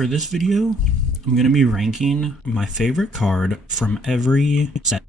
For this video, I'm going to be ranking my favorite card from every set.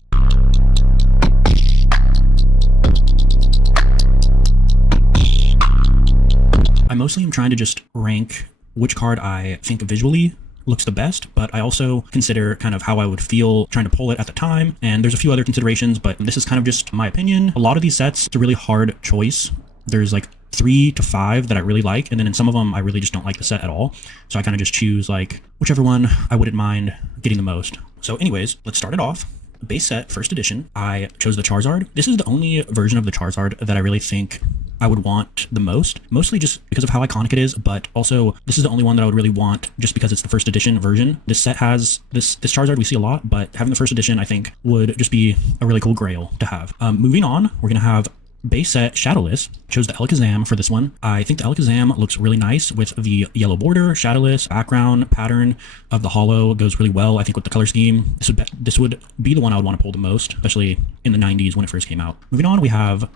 I mostly am trying to just rank which card I think visually looks the best, but I also consider kind of how I would feel trying to pull it at the time, and there's a few other considerations, but this is kind of just my opinion. A lot of these sets, it's a really hard choice. There's like 3 to 5 that I really like, and then in some of them I really just don't like the set at all, so I kind of just choose like whichever one I wouldn't mind getting the most. So anyways, let's start it off. Base set, first edition, I chose the Charizard. This is the only version of the Charizard that I really think I would want the most, mostly just because of how iconic it is, but also this is the only one that I would really want just because it's the first edition version. This set has this Charizard we see a lot, but having the first edition I think would just be a really cool grail to have. Moving on, we're gonna have base set Shadowless. Chose the Alakazam for this one. I think the Alakazam looks really nice with the yellow border, Shadowless, background pattern of the holo goes really well. I think with the color scheme, this would be the one I would want to pull the most, especially in the 90s when it first came out. Moving on, we have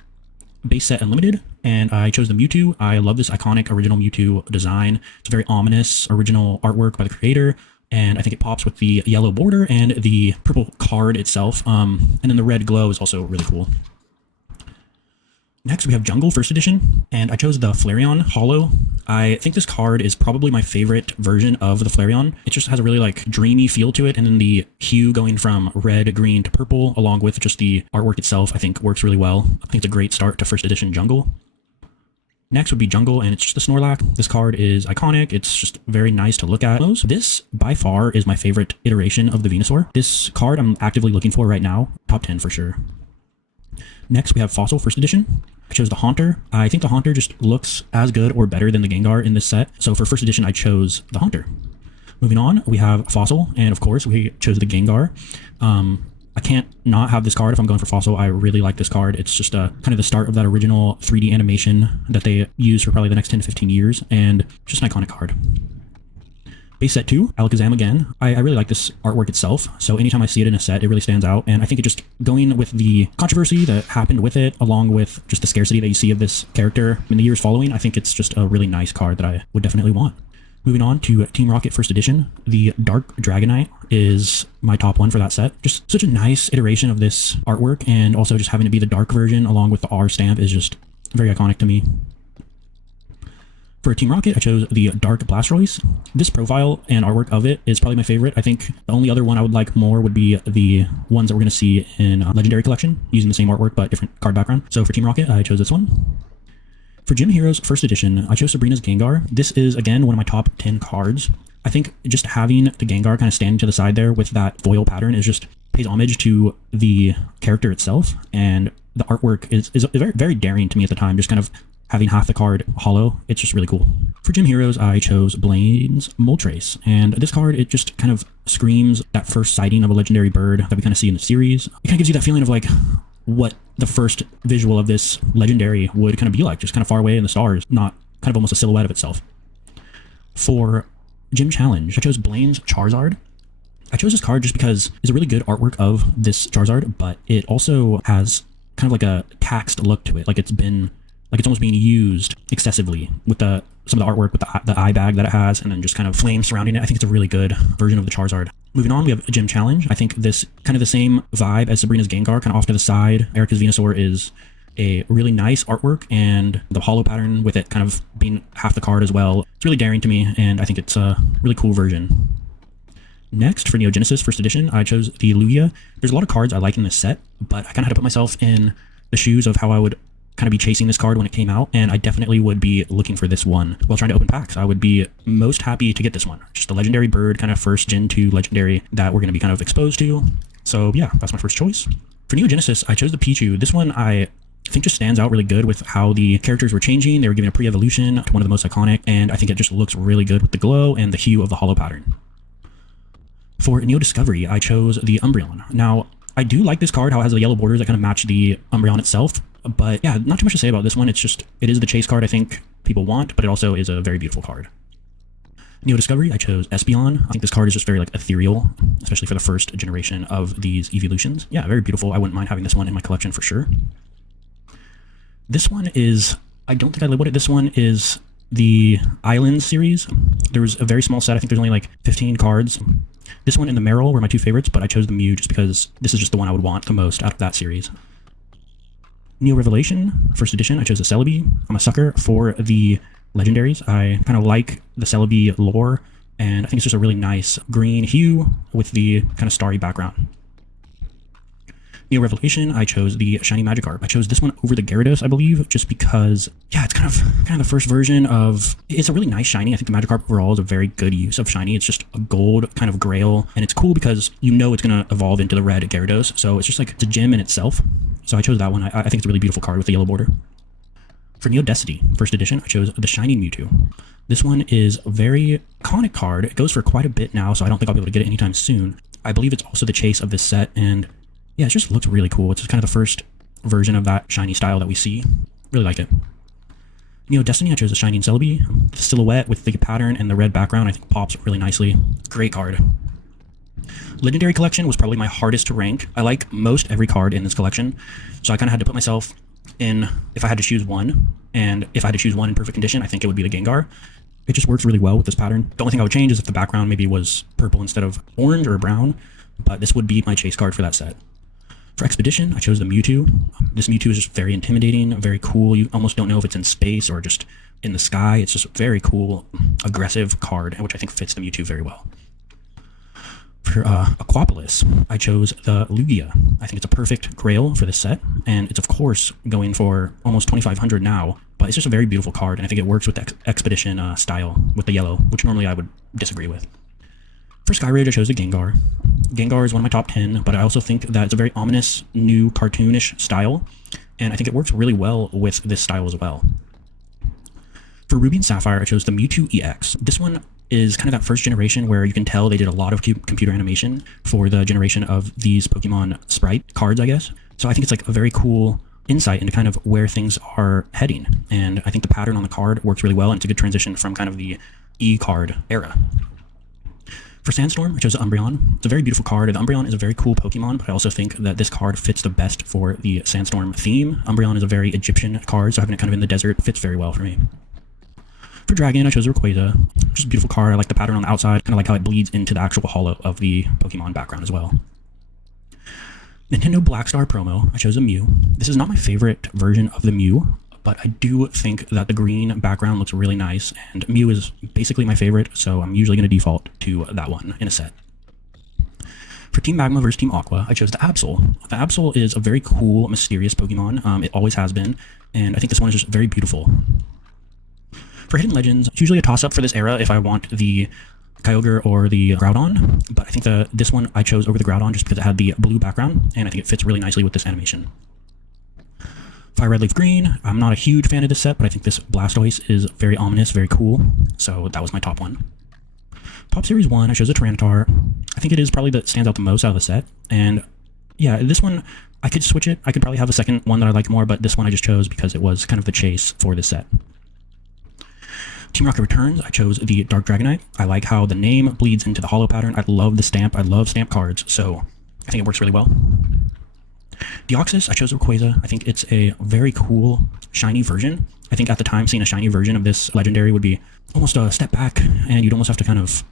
base set Unlimited, and I chose the Mewtwo. I love this iconic original Mewtwo design. It's a very ominous original artwork by the creator, and I think it pops with the yellow border and the purple card itself, and then the red glow is also really cool. Next, we have Jungle First Edition, and I chose the Flareon Holo. I think this card is probably my favorite version of the Flareon. It just has a really like dreamy feel to it, and then the hue going from red, green to purple, along with just the artwork itself, I think works really well. I think it's a great start to First Edition Jungle. Next would be Jungle, and it's just the Snorlax. This card is iconic. It's just very nice to look at. This, by far, is my favorite iteration of the Venusaur. This card I'm actively looking for right now. Top 10 for sure. Next, we have Fossil First Edition. I chose the Haunter. I think the Haunter just looks as good or better than the Gengar in this set. So for first edition, I chose the Haunter. Moving on, we have Fossil, and of course, we chose the Gengar. I can't not have this card if I'm going for Fossil. I really like this card. It's just kind of the start of that original 3D animation that they use for probably the next 10 to 15 years, and just an iconic card. Base set 2, Alakazam again. I really like this artwork itself, so anytime I see it in a set, it really stands out, and I think it just going with the controversy that happened with it, along with just the scarcity that you see of this character in the years following, I think it's just a really nice card that I would definitely want. Moving on to Team Rocket First Edition, the Dark Dragonite is my top one for that set. Just such a nice iteration of this artwork, and also just having to be the dark version along with the R stamp is just very iconic to me. For Team Rocket, I chose the Dark Blastoise. This profile and artwork of it is probably my favorite. I think the only other one I would like more would be the ones that we're going to see in Legendary Collection, using the same artwork but different card background. So for Team Rocket, I chose this one. For Gym Heroes First Edition, I chose Sabrina's Gengar. This is, again, one of my top 10 cards. I think just having the Gengar kind of standing to the side there with that foil pattern is just pays homage to the character itself, and the artwork is very, very daring to me at the time, just kind of having half the card hollow. It's just really cool. For Gym Heroes, I chose Blaine's Moltres, and this card, it just kind of screams that first sighting of a legendary bird that we kind of see in the series. It kind of gives you that feeling of like what the first visual of this legendary would kind of be like, just kind of far away in the stars, not kind of almost a silhouette of itself. For Gym Challenge, I chose Blaine's Charizard. I chose this card just because it's a really good artwork of this Charizard, but it also has kind of like a taxed look to it, like it's almost being used excessively with some of the artwork with the eye bag that it has, and then just kind of flames surrounding it. I think it's a really good version of the Charizard. Moving on, we have a Gym Challenge. I think this kind of the same vibe as Sabrina's Gengar, kind of off to the side. Erica's Venusaur is a really nice artwork, and the holo pattern with it kind of being half the card as well. It's really daring to me, and I think it's a really cool version. Next, for Neo Genesis First Edition, I chose the Lugia. There's a lot of cards I like in this set, but I kind of had to put myself in the shoes of how I would kind of be chasing this card when it came out, and I definitely would be looking for this one while trying to open packs. I would be most happy to get this one. Just the legendary bird, kind of first Gen 2 legendary that we're going to be kind of exposed to. So yeah, that's my first choice. For Neo Genesis, I chose the Pichu. This one I think just stands out really good with how the characters were changing. They were giving a pre-evolution to one of the most iconic, and I think it just looks really good with the glow and the hue of the holo pattern. For Neo Discovery, I chose the Umbreon. Now, I do like this card, how it has the yellow borders that kind of match the Umbreon itself, but yeah, not too much to say about this one. It is the chase card I think people want, but it also is a very beautiful card. Neo Discovery, I chose Espeon. I think this card is just very like ethereal, especially for the first generation of these evolutions. Yeah, very beautiful. I wouldn't mind having this one in my collection for sure. This one is, I don't think I labeled it. This one is the Islands series. There was a very small set. I think there's only like 15 cards. This one and the Meryl were my two favorites, but I chose the Mew just because this is just the one I would want the most out of that series. Neo Revelation, first edition, I chose the Celebi. I'm a sucker for the legendaries. I kind of like the Celebi lore, and I think it's just a really nice green hue with the kind of starry background. Neo Revelation, I chose the Shiny Magikarp. I chose this one over the Gyarados, I believe, just because, yeah, it's kind of the first version of, it's a really nice shiny. I think the Magikarp overall is a very good use of shiny. It's just a gold kind of grail, and it's cool because you know it's going to evolve into the red Gyarados, so it's just like, it's a gem in itself. So I chose that one. I think it's a really beautiful card with the yellow border. For Neo Destiny, first edition, I chose the Shiny Mewtwo. This one is a very iconic card. It goes for quite a bit now, so I don't think I'll be able to get it anytime soon. I believe it's also the chase of this set, and yeah, it just looks really cool. It's just kind of the first version of that shiny style that we see. Really like it. Neo Destiny, I chose the Shining Celebi. The silhouette with the pattern and the red background, I think pops really nicely. Great card. Legendary Collection was probably my hardest to rank. I like most every card in this collection, so I kind of had to put myself in, if I had to choose one, and if I had to choose one in perfect condition, I think it would be the Gengar. It just works really well with this pattern. The only thing I would change is if the background maybe was purple instead of orange or brown, but this would be my chase card for that set. For Expedition, I chose the Mewtwo. This Mewtwo is just very intimidating, very cool. You almost don't know if it's in space or just in the sky. It's just a very cool, aggressive card, which I think fits the Mewtwo very well. For Aquapolis, I chose the Lugia. I think it's a perfect grail for this set, and it's of course going for almost 2,500 now, but it's just a very beautiful card, and I think it works with the Expedition style with the yellow, which normally I would disagree with. For Skyridge, I chose the Gengar. Gengar is one of my top 10, but I also think that it's a very ominous, new, cartoonish style, and I think it works really well with this style as well. For Ruby and Sapphire, I chose the Mewtwo EX. This one is kind of that first generation where you can tell they did a lot of computer animation for the generation of these Pokemon sprite cards, I guess. So I think it's like a very cool insight into kind of where things are heading, and I think the pattern on the card works really well, and it's a good transition from kind of the E-card era. For Sandstorm, I chose the Umbreon. It's a very beautiful card. The Umbreon is a very cool Pokemon, but I also think that this card fits the best for the Sandstorm theme. Umbreon is a very Egyptian card, so having it kind of in the desert fits very well for me. For Dragon, I chose Rayquaza. Just a beautiful card. I like the pattern on the outside, kind of like how it bleeds into the actual holo of the Pokemon background as well. Nintendo Black Star promo, I chose a Mew. This is not my favorite version of the Mew, but I do think that the green background looks really nice, and Mew is basically my favorite, so I'm usually going to default to that one in a set. For Team Magma versus Team Aqua, I chose the Absol. The Absol is a very cool, mysterious Pokemon. It always has been, and I think this one is just very beautiful. For Hidden Legends, it's usually a toss-up for this era if I want the Kyogre or the Groudon, but I think this one I chose over the Groudon just because it had the blue background, and I think it fits really nicely with this animation. Fire Red Leaf Green, I'm not a huge fan of this set, but I think this Blastoise is very ominous, very cool, so that was my top one. Pop Series 1, I chose a Tyranitar. I think it is probably that stands out the most out of the set, and yeah, this one, I could switch it. I could probably have a second one that I like more, but this one I just chose because it was kind of the chase for this set. Team Rocket Returns, I chose the Dark Dragonite. I like how the name bleeds into the holo pattern. I love the stamp. I love stamp cards, so I think it works really well. Deoxys, I chose Rayquaza. I think it's a very cool, shiny version. I think at the time, seeing a shiny version of this legendary would be almost a step back, and you'd almost have to kind of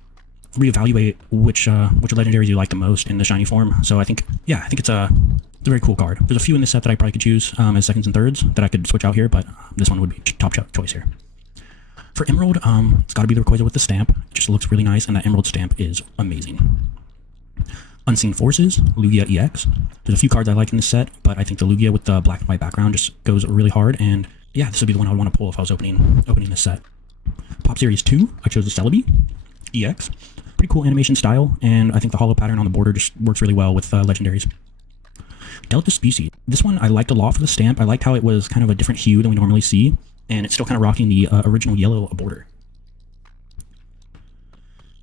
reevaluate which legendaries you like the most in the shiny form. So I think, yeah, I think it's a very cool card. There's a few in this set that I probably could choose as seconds and thirds that I could switch out here, but this one would be top choice here. For Emerald, it's got to be the Rayquaza with the stamp. It just looks really nice, and that Emerald stamp is amazing. Unseen Forces, Lugia EX. There's a few cards I like in this set, but I think the Lugia with the black and white background just goes really hard, and yeah, this would be the one I would want to pull if I was opening this set. Pop Series 2, I chose the Celebi EX. Pretty cool animation style, and I think the holo pattern on the border just works really well with legendaries. Delta Species. This one I liked a lot for the stamp. I liked how it was kind of a different hue than we normally see, and it's still kind of rocking the original yellow border.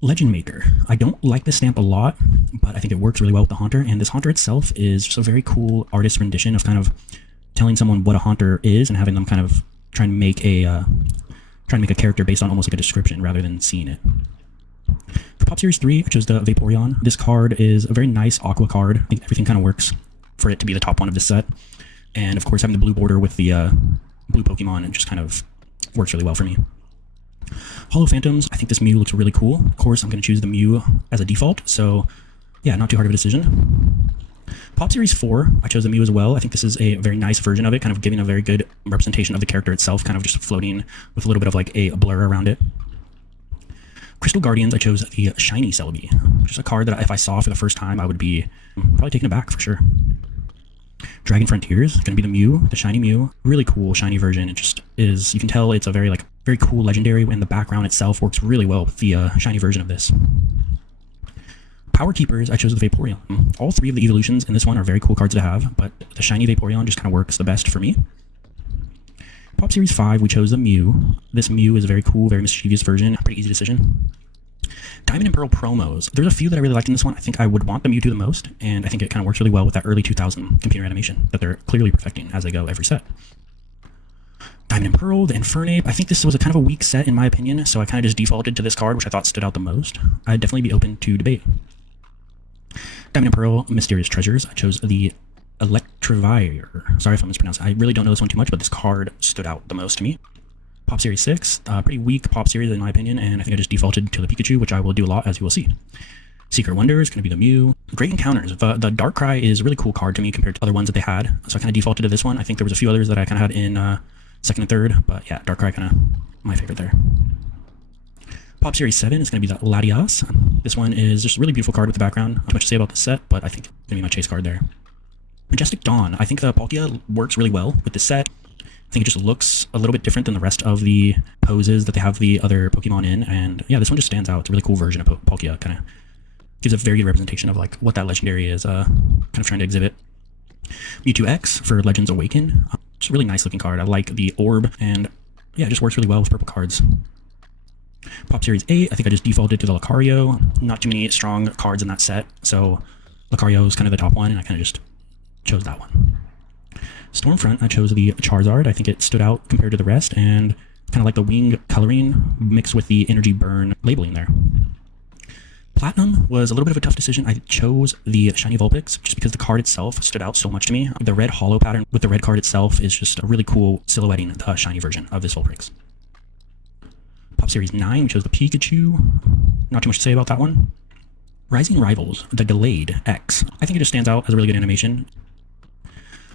Legend Maker. I don't like this stamp a lot, but I think it works really well with the Haunter, and this Haunter itself is just a very cool artist rendition of kind of telling someone what a Haunter is and having them kind of try and make a character based on almost like a description rather than seeing it. For Pop Series 3, I chose the Vaporeon. This card is a very nice Aqua card. I think everything kind of works for it to be the top one of this set, and of course having the blue border with the blue Pokemon, it just kind of works really well for me. Hollow Phantoms, I think this Mew looks really cool. Of course, I'm going to choose the Mew as a default, so yeah, not too hard of a decision. Pop Series 4, I chose the Mew as well. I think this is a very nice version of it, kind of giving a very good representation of the character itself, kind of just floating with a little bit of like a blur around it. Crystal Guardians, I chose the Shiny Celebi. Just a card that if I saw for the first time, I would be probably taken aback for sure. Dragon Frontiers, going to be the Mew, the Shiny Mew. Really cool shiny version. It just is, you can tell it's a very cool legendary, and the background itself works really well with the shiny version of this. Power Keepers, I chose the Vaporeon. All three of the evolutions in this one are very cool cards to have, but the shiny Vaporeon just kind of works the best for me. Pop Series 5, we chose the Mew. This Mew is a very cool, very mischievous version. Pretty easy decision. Diamond and Pearl promos. There's a few that I really liked in this one. I think I would want the Mewtwo the most, and I think it kind of works really well with that early 2000 computer animation that they're clearly perfecting as they go every set. Diamond and Pearl, the Infernape. I think this was a kind of a weak set in my opinion, so I kind of just defaulted to this card, which I thought stood out the most. I'd definitely be open to debate. Diamond and Pearl, Mysterious Treasures. I chose the Electivire. Sorry if I mispronounced it. I really don't know this one too much, but this card stood out the most to me. Pop Series 6, pretty weak Pop Series in my opinion, and I think I just defaulted to the Pikachu, which I will do a lot, as you will see. Secret Wonder is going to be the Mew. Great Encounters. The Darkrai is a really cool card to me compared to other ones that they had, so I kind of defaulted to this one. I think there was a few others that I kind of had in second and third, but yeah, Darkrai kind of my favorite there. Pop Series 7 is going to be the Latias. This one is just a really beautiful card with the background. Not too much to say about the set, but I think it's going to be my chase card there. Majestic Dawn. I think the Palkia works really well with this set. I think it just looks a little bit different than the rest of the poses that they have the other Pokemon in, and yeah, this one just stands out. It's a really cool version of Palkia. Kind of gives a very good representation of like what that legendary is kind of trying to exhibit. Mewtwo X for Legends Awaken. It's a really nice looking card. I like the orb, and yeah, it just works really well with purple cards. Pop Series 8, I think I just defaulted to the Lucario. Not too many strong cards in that set, so Lucario is kind of the top one, and I kind of just chose that one. Stormfront, I chose the Charizard. I think it stood out compared to the rest, and kind of like the wing coloring mixed with the energy burn labeling there. Platinum was a little bit of a tough decision. I chose the Shiny Vulpix just because the card itself stood out so much to me. The red hollow pattern with the red card itself is just a really cool silhouetting the shiny version of this Vulpix. Pop Series 9, we chose the Pikachu. Not too much to say about that one. Rising Rivals, the Delayed X. I think it just stands out as a really good animation.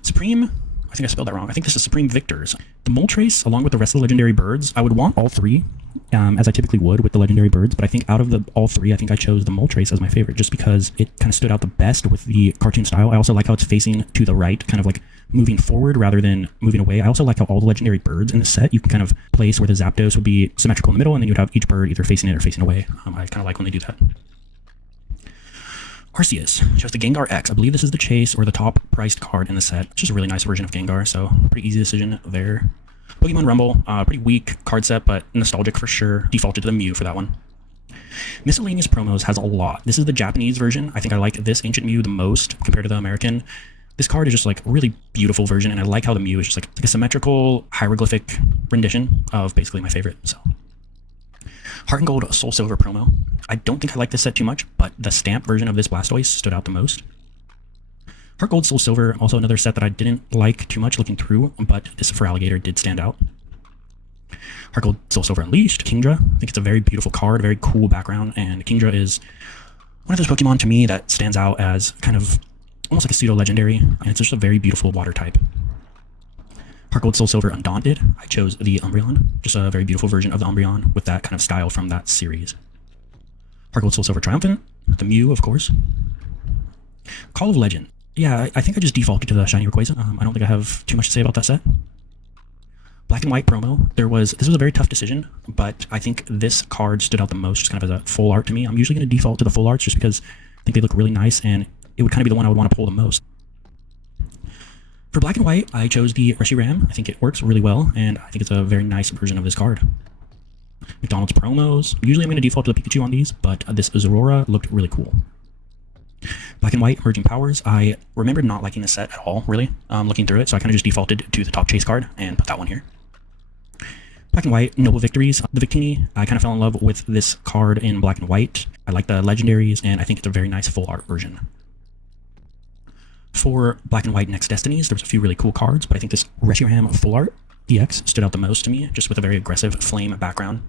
Supreme, I think I spelled that wrong. I think this is Supreme Victors. The Moltres, along with the rest of the legendary birds, I would want all three, as I typically would with the legendary birds, but I think out of all three, I think I chose the Moltres as my favorite, just because it kind of stood out the best with the cartoon style. I also like how it's facing to the right, kind of like moving forward rather than moving away. I also like how all the legendary birds in the set, you can kind of place where the Zapdos would be symmetrical in the middle, and then you'd have each bird either facing it or facing away. I kind of like when they do that. Arceus, chose the Gengar X. I believe this is the chase or the top priced card in the set. It's just a really nice version of Gengar, so pretty easy decision there. Pokemon Rumble, pretty weak card set, but nostalgic for sure. Defaulted to the Mew for that one. Miscellaneous Promos has a lot. This is the Japanese version. I think I like this Ancient Mew the most compared to the American. This card is just like a really beautiful version, and I like how the Mew is just like a symmetrical hieroglyphic rendition of basically my favorite, so. Heart and Gold Soul Silver promo. I don't think I like this set too much, but the stamp version of this Blastoise stood out the most. Heart Gold Soul Silver, also another set that I didn't like too much looking through, but this for Alligator did stand out. Heart Gold Soul Silver Unleashed, Kingdra. I think it's a very beautiful card, very cool background, and Kingdra is one of those Pokemon to me that stands out as kind of almost like a pseudo-legendary, and it's just a very beautiful water type. Heart Gold Soul Silver Undaunted, I chose the Umbreon, just a very beautiful version of the Umbreon with that kind of style from that series. Heart Gold Soul Silver Triumphant, the Mew, of course. Call of Legend. Yeah, I think I just defaulted to the Shiny Rayquaza. I don't think I have too much to say about that set. Black and White promo. This was a very tough decision, but I think this card stood out the most, just kind of as a full art to me. I'm usually going to default to the full arts just because I think they look really nice, and it would kind of be the one I would want to pull the most. For Black and White, I chose the Reshiram. I think it works really well, and I think it's a very nice version of this card. McDonald's promos. Usually I'm going to default to the Pikachu on these, but this Zorora looked really cool. Black and White Emerging Powers. I remember not liking this set at all, really, looking through it, so I kind of just defaulted to the top chase card and put that one here. Black and White Noble Victories. The Victini, I kind of fell in love with this card in Black and White. I like the legendaries, and I think it's a very nice full art version. For Black and White Next Destinies, there was a few really cool cards, but I think this Reshiram Full Art EX stood out the most to me, just with a very aggressive flame background.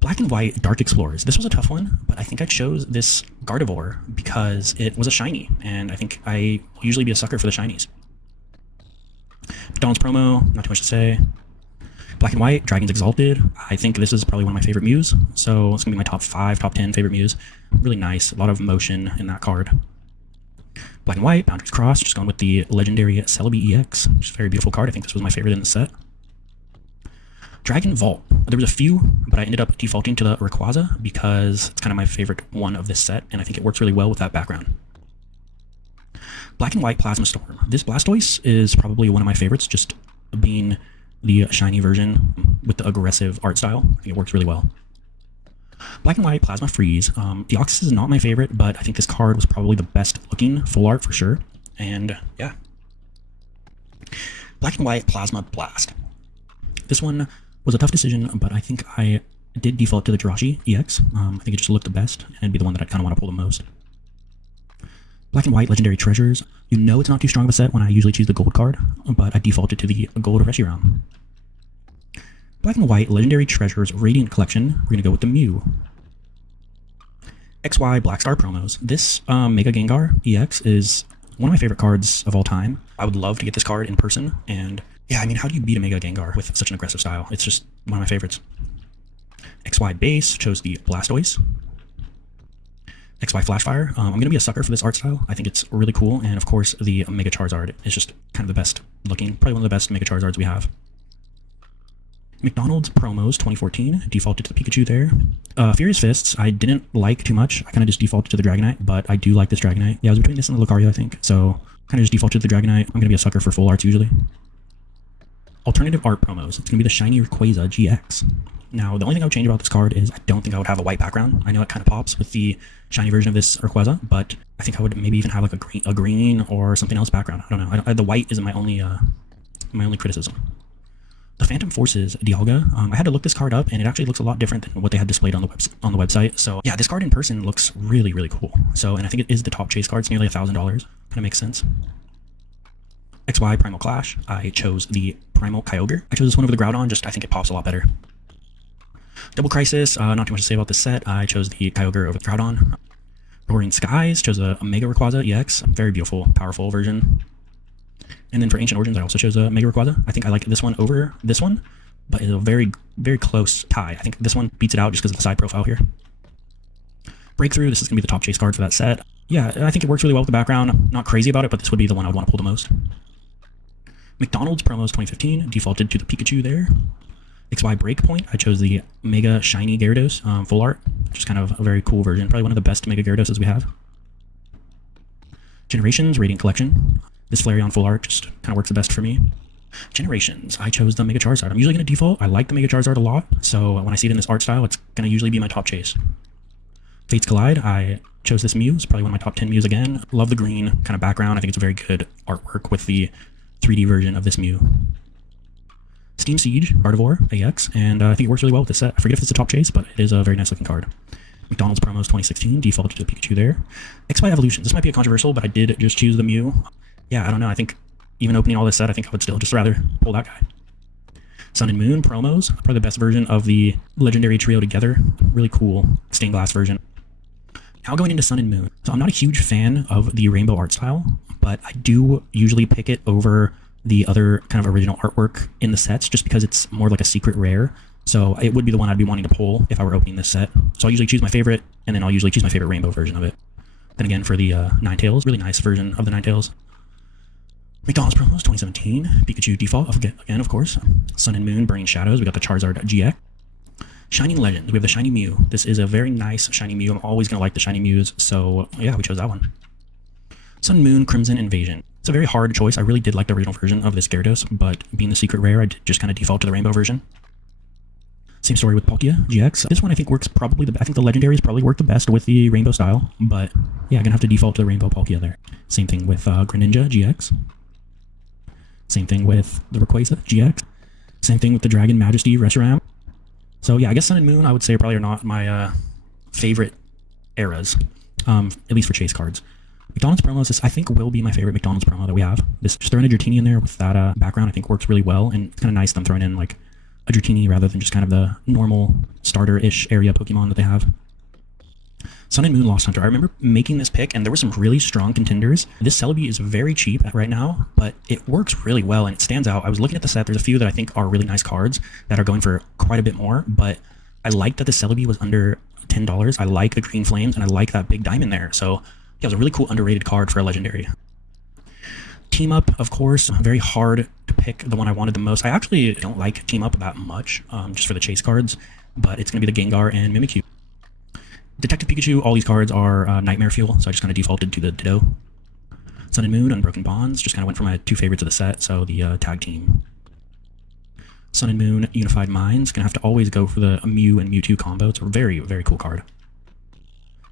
Black and White Dark Explorers. This was a tough one, but I think I chose this Gardevoir because it was a shiny, and I think I will usually be a sucker for the shinies. McDonald's promo, not too much to say. Black and White, Dragon's Exalted. I think this is probably one of my favorite Mews, so it's going to be my top 5, top 10 favorite Mews. Really nice, a lot of motion in that card. Black and White, Boundaries Crossed, just going with the legendary Celebi EX, which is a very beautiful card. I think this was my favorite in the set. Dragon Vault. There was a few, but I ended up defaulting to the Rayquaza because it's kind of my favorite one of this set, and I think it works really well with that background. Black and White Plasma Storm. This Blastoise is probably one of my favorites, just being the shiny version with the aggressive art style. I think it works really well. Black and White Plasma Freeze. Deoxys is not my favorite, but I think this card was probably the best looking full art for sure. And yeah. Black and White Plasma Blast. This one was a tough decision, but I think I did default to the Jirachi EX. I think it just looked the best, and it'd be the one that I kind of want to pull the most. Black and White Legendary Treasures. You know it's not too strong of a set when I usually choose the gold card, but I defaulted to the gold Reshiram. Black and White Legendary Treasures Radiant Collection. We're going to go with the Mew. XY Black Star promos. This Mega Gengar EX is one of my favorite cards of all time. I would love to get this card in person, and yeah, I mean, how do you beat a Mega Gengar with such an aggressive style? It's just one of my favorites. XY Base, chose the Blastoise. XY Flashfire, I'm going to be a sucker for this art style. I think it's really cool, and of course, the Mega Charizard is just kind of the best looking, probably one of the best Mega Charizards we have. McDonald's Promos 2014, defaulted to the Pikachu there. Furious Fists, I didn't like too much. I kind of just defaulted to the Dragonite, but I do like this Dragonite. Yeah, I was between this and the Lucario, I think, so kind of just defaulted to the Dragonite. I'm going to be a sucker for full arts usually. Alternative art promos. It's going to be the shiny Rayquaza GX. Now, the only thing I would change about this card is I don't think I would have a white background. I know it kind of pops with the shiny version of this Rayquaza, but I think I would maybe even have like a green or something else background. I don't know. The white isn't my only criticism. The Phantom Forces Dialga. I had to look this card up, and it actually looks a lot different than what they had displayed on the website. So yeah, this card in person looks really, really cool. So, and I think it is the top chase card. It's nearly $1,000. Kind of makes sense. XY Primal Clash. I chose the Primal Kyogre. I chose this one over the Groudon, just I think it pops a lot better. Double Crisis, not too much to say about this set. I chose the Kyogre over the Groudon. Roaring Skies, chose a Mega Rayquaza EX. Very beautiful, powerful version. And then for Ancient Origins, I also chose a Mega Rayquaza. I think I like this one over this one, but it's a very, very close tie. I think this one beats it out just because of the side profile here. Breakthrough, this is going to be the top chase card for that set. Yeah, I think it works really well with the background. I'm not crazy about it, but this would be the one I would want to pull the most. McDonald's Promos 2015, defaulted to the Pikachu there. XY Breakpoint, I chose the Mega Shiny Gyarados full art, which is kind of a very cool version. Probably one of the best Mega Gyarados we have. Generations Radiant Collection. This Flareon full art just kind of works the best for me. Generations, I chose the Mega Charizard. I'm usually going to default. I like the Mega Charizard a lot, so when I see it in this art style, it's going to usually be my top chase. Fates Collide, I chose this Mew. It's probably one of my top 10 Mews again. Love the green kind of background. I think it's a very good artwork with the 3D version of this Mew. Steam Siege, Gardevoir, AX, and I think it works really well with this set. I forget if it's a top chase, but it is a very nice looking card. McDonald's Promos 2016, defaulted to the Pikachu there. XY Evolution, this might be a controversial, but I did just choose the Mew. Yeah, I don't know, I think even opening all this set, I think I would still just rather pull that guy. Sun and Moon Promos, probably the best version of the Legendary Trio together. Really cool stained glass version. Now going into Sun and Moon. So I'm not a huge fan of the rainbow art style, but I do usually pick it over the other kind of original artwork in the sets just because it's more like a secret rare. So it would be the one I'd be wanting to pull if I were opening this set. So I'll usually choose my favorite, and then I'll usually choose my favorite rainbow version of it. Then again, for the Ninetales, really nice version of the Ninetales. McDonald's Promos 2017, Pikachu default, again, of course. Sun and Moon, Burning Shadows, we got the Charizard GX. Shining Legends, we have the Shiny Mew. This is a very nice Shiny Mew. I'm always going to like the Shiny Mews, so yeah, we chose that one. Sun and Moon, Crimson Invasion. It's a very hard choice. I really did like the original version of this Gyarados, but being the secret rare, I did just kind of default to the rainbow version. Same story with Palkia GX. This one I think works probably I think the legendaries probably work the best with the rainbow style, but yeah, gonna have to default to the rainbow Palkia there. Same thing with Greninja GX. Same thing with the Rayquaza GX. Same thing with the Dragon Majesty Reshiram. So yeah, I guess Sun and Moon I would say probably are not my favorite eras, at least for chase cards. McDonald's promos, this I think will be my favorite McDonald's promo that we have. This just throwing a Dratini in there with that background I think works really well, and it's kind of nice them throwing in like a Dratini rather than just kind of the normal starter-ish area Pokemon that they have. Sun and Moon Lost Hunter. I remember making this pick, and there were some really strong contenders. This Celebi is very cheap right now, but it works really well, and it stands out. I was looking at the set. There's a few that I think are really nice cards that are going for quite a bit more, but I liked that the Celebi was under $10. I like the green flames, and I like that big diamond there. So yeah, it was a really cool underrated card for a legendary. Team Up, of course, very hard to pick the one I wanted the most. I actually don't like Team Up that much, just for the chase cards, but it's going to be the Gengar and Mimikyu. Detective Pikachu, all these cards are Nightmare Fuel, so I just kind of defaulted to the Ditto. Sun and Moon, Unbroken Bonds, just kind of went for my two favorites of the set, so the tag team. Sun and Moon, Unified Minds, gonna have to always go for the Mew and Mewtwo combo. It's a very, very cool card.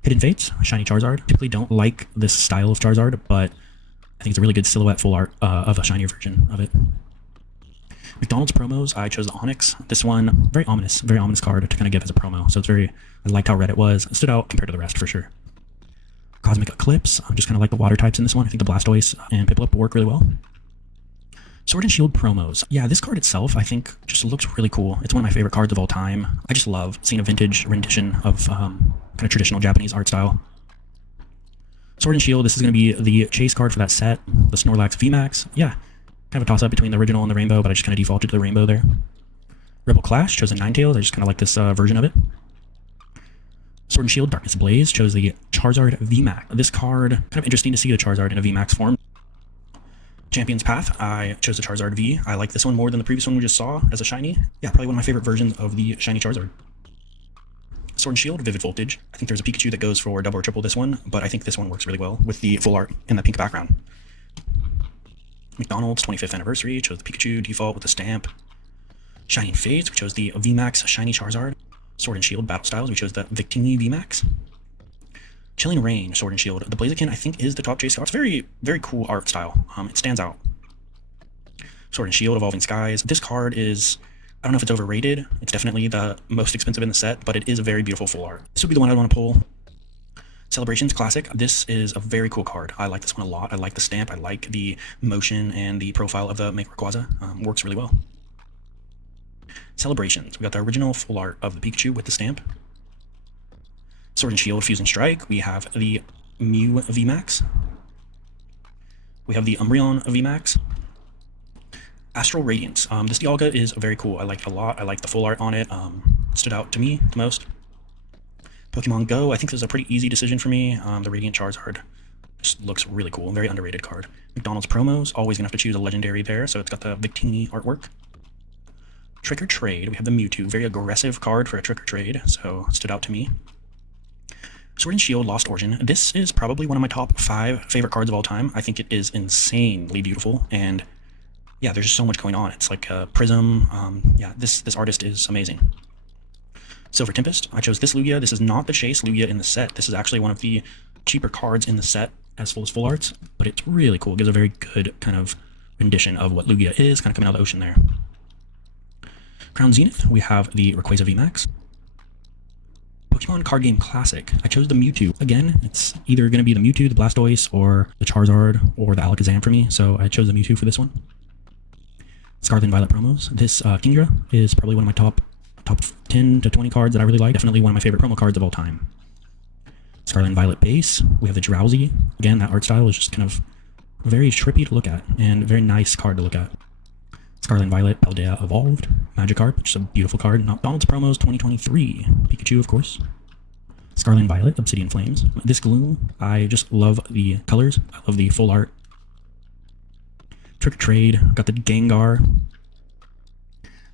Hidden Fates, Shiny Charizard. Typically don't like this style of Charizard, but I think it's a really good silhouette full art of a shinier version of it. McDonald's promos, I chose the Onyx. This one, very ominous card to kind of give as a promo. So it's very, I liked how red it was. It stood out compared to the rest for sure. Cosmic Eclipse, I just kind of like the water types in this one. I think the Blastoise and Piplup work really well. Sword and Shield promos. Yeah, this card itself, I think, just looks really cool. It's one of my favorite cards of all time. I just love seeing a vintage rendition of kind of traditional Japanese art style. Sword and Shield, this is going to be the chase card for that set. The Snorlax VMAX. Yeah, kind of a toss-up between the original and the rainbow, but I just kind of defaulted to the rainbow there. Rebel Clash, chose the Ninetales. I just kind of like this version of it. Sword and Shield, Darkness Blaze, chose the Charizard VMAX. This card, kind of interesting to see a Charizard in a VMAX form. Champion's Path, I chose the Charizard V. I like this one more than the previous one we just saw as a shiny. Yeah, probably one of my favorite versions of the shiny Charizard. Sword and Shield, Vivid Voltage. I think there's a Pikachu that goes for double or triple this one, but I think this one works really well with the full art in the pink background. McDonald's 25th Anniversary, chose the Pikachu default with the stamp. Shining Fates, we chose the VMAX Shiny Charizard. Sword and Shield Battle Styles, we chose the Victini VMAX. Chilling Reign, Sword and Shield. The Blaziken, I think, is the top chase card. It's very, very cool art style. It stands out. Sword and Shield Evolving Skies. This card is, I don't know if it's overrated. It's definitely the most expensive in the set, but it is a very beautiful full art. This would be the one I'd want to pull. Celebrations Classic. This is a very cool card. I like this one a lot. I like the stamp. I like the motion and the profile of the Make Rayquaza. Works really well. Celebrations. We got the original full art of the Pikachu with the stamp. Sword and Shield Fusing Strike. We have the Mew VMAX. We have the Umbreon VMAX. Astral Radiance. This Dialga is very cool. I like it a lot. I like the full art on it. Stood out to me the most. Pokemon Go. I think this is a pretty easy decision for me. The Radiant Charizard just looks really cool. Very underrated card. McDonald's promos. Always gonna have to choose a legendary there. So it's got the Victini artwork. Trick or Trade. We have the Mewtwo. Very aggressive card for a Trick or Trade. So stood out to me. Sword and Shield Lost Origin. This is probably one of my top 5 favorite cards of all time. I think it is insanely beautiful, and yeah, there's just so much going on. It's like a prism. Yeah, this artist is amazing. Silver Tempest. I chose this Lugia. This is not the chase Lugia in the set. This is actually one of the cheaper cards in the set as full arts, but it's really cool. It gives a very good kind of rendition of what Lugia is, kind of coming out of the ocean there. Crown Zenith. We have the Rayquaza VMAX. Pokemon Card Game Classic. I chose the Mewtwo. Again, it's either going to be the Mewtwo, the Blastoise, or the Charizard, or the Alakazam for me, so I chose the Mewtwo for this one. Scarlet and Violet promos. This Kingdra is probably one of my top 10 to 20 cards that I really like. Definitely one of my favorite promo cards of all time. Scarlet and Violet base. We have the Drowsy. Again, that art style is just kind of very trippy to look at, and a very nice card to look at. Scarlet and Violet, Paldea Evolved, Magikarp, which is a beautiful card. McDonald's promos 2023. Pikachu, of course. Scarlet and Violet, Obsidian Flames. This Gloom, I just love the colors. I love the full art. Trick or Trade, got the Gengar.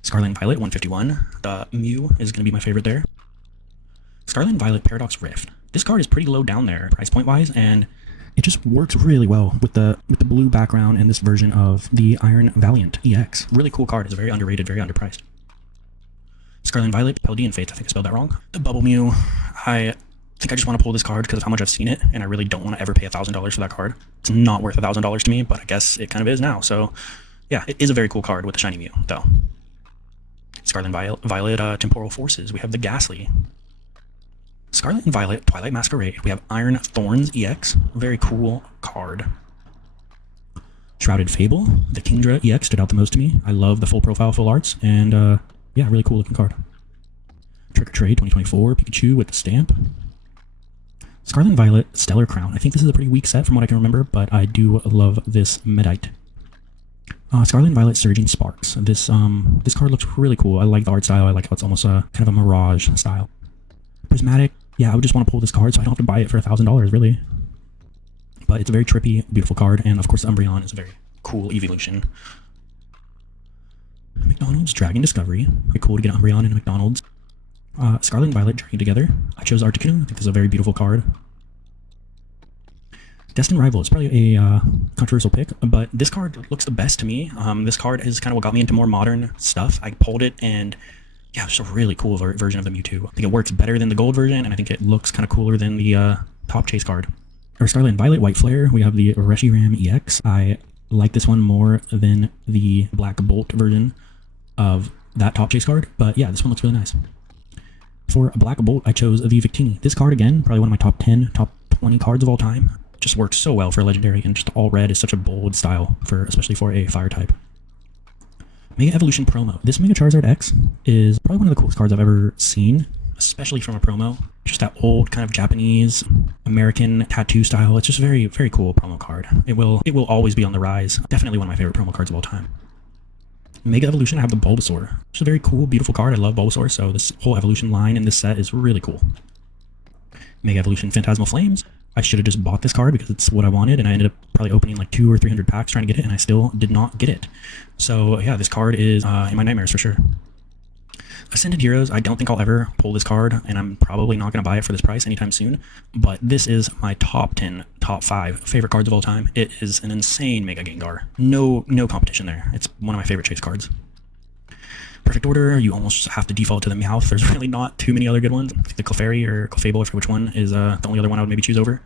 Scarlet and Violet 151. The Mew is going to be my favorite there. Scarlet and Violet Paradox Rift. This card is pretty low down there, price point wise, and it just works really well with the blue background and this version of the Iron Valiant EX. Really cool card. It's very underrated, very underpriced. Scarlet and Violet, Paldean Fates. I think I spelled that wrong. The Bubble Mew. I think I just want to pull this card because of how much I've seen it, and I really don't want to ever pay $1,000 for that card. It's not worth $1,000 to me, but I guess it kind of is now. So yeah, it is a very cool card with the shiny Mew, though. Scarlet and Violet Temporal Forces. We have the Ghastly. Scarlet and Violet Twilight Masquerade. We have Iron Thorns EX. Very cool card. Shrouded Fable. The Kingdra EX stood out the most to me. I love the full profile, full arts, and yeah, really cool looking card. Trick or Trade 2024 Pikachu with the stamp. Scarlet and Violet Stellar Crown. I think this is a pretty weak set from what I can remember, but I do love this Medite. Scarlet and Violet Surging Sparks. This card looks really cool. I like the art style. I like how it's almost a kind of a mirage style. Prismatic. Yeah, I would just want to pull this card so I don't have to buy it for $1,000 really. But it's a very trippy, beautiful card, and of course Umbreon is a very cool evolution. McDonald's Dragon Discovery. Very cool to get an Umbreon in a McDonald's. Scarlet and Violet journey together. I chose Articuno. I think this is a very beautiful card. Destined Rival is probably a controversial pick, but this card looks the best to me. This card is kind of what got me into more modern stuff. I pulled it, and yeah, it's a really cool version of the Mewtwo. I think it works better than the gold version, and I think it looks kind of cooler than the top chase card. Or Scarlet and Violet White Flare, we have the Reshiram EX. I like this one more than the Black Bolt version of that top chase card, but yeah, this one looks really nice. For a Black Bolt, I chose the Victini. This card, again, probably one of my top 10, top 20 cards of all time. Just works so well for a legendary, and just all red is such a bold style, especially for a fire type. Mega Evolution promo. This Mega Charizard X is probably one of the coolest cards I've ever seen, especially from a promo. Just that old kind of Japanese American tattoo style. It's just a very, very cool promo card. It will always be on the rise. Definitely one of my favorite promo cards of all time. Mega Evolution, I have the Bulbasaur. It's a very cool, beautiful card. I love Bulbasaur, so this whole evolution line in this set is really cool. Mega Evolution Phantasmal Flames. I should have just bought this card because it's what I wanted, and I ended up probably opening like 200 or 300 packs trying to get it, and I still did not get it. So yeah, this card is in my nightmares for sure. Ascended Heroes, I don't think I'll ever pull this card, and I'm probably not going to buy it for this price anytime soon, but this is my top 10, top 5 favorite cards of all time. It is an insane Mega Gengar. No competition there. It's one of my favorite chase cards. Perfect Order, you almost have to default to the Meowth. There's really not too many other good ones. I think the Clefairy or Clefable, I forget which one, is the only other one I would maybe choose over.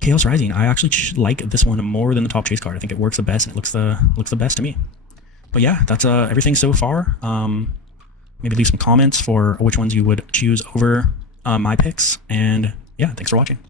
Chaos Rising, I actually like this one more than the top chase card. I think it works the best, and it looks the best to me. But yeah, that's everything so far. Maybe leave some comments for which ones you would choose over my picks, and yeah, thanks for watching.